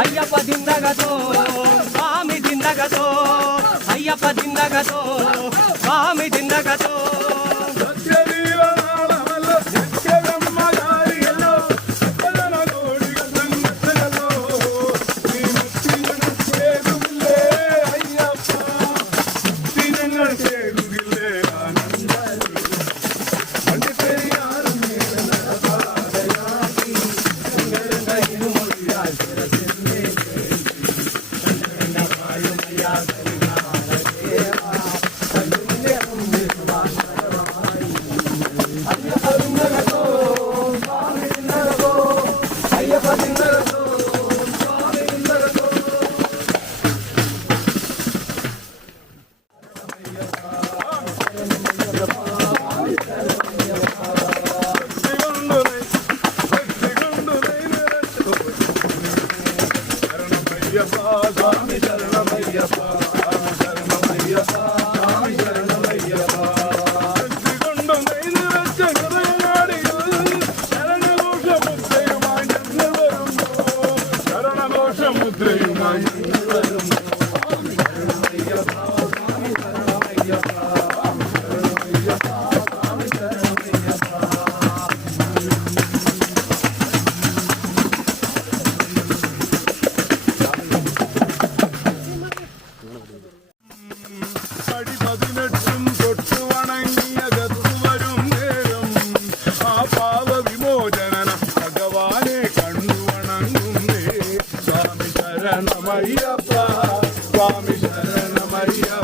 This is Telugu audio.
Ayyappa దిందగతో Swamy దిందగతో Ayyappa దిందగతో. يفا صاحبي سلم يفا Sharanamaya Swami Maria.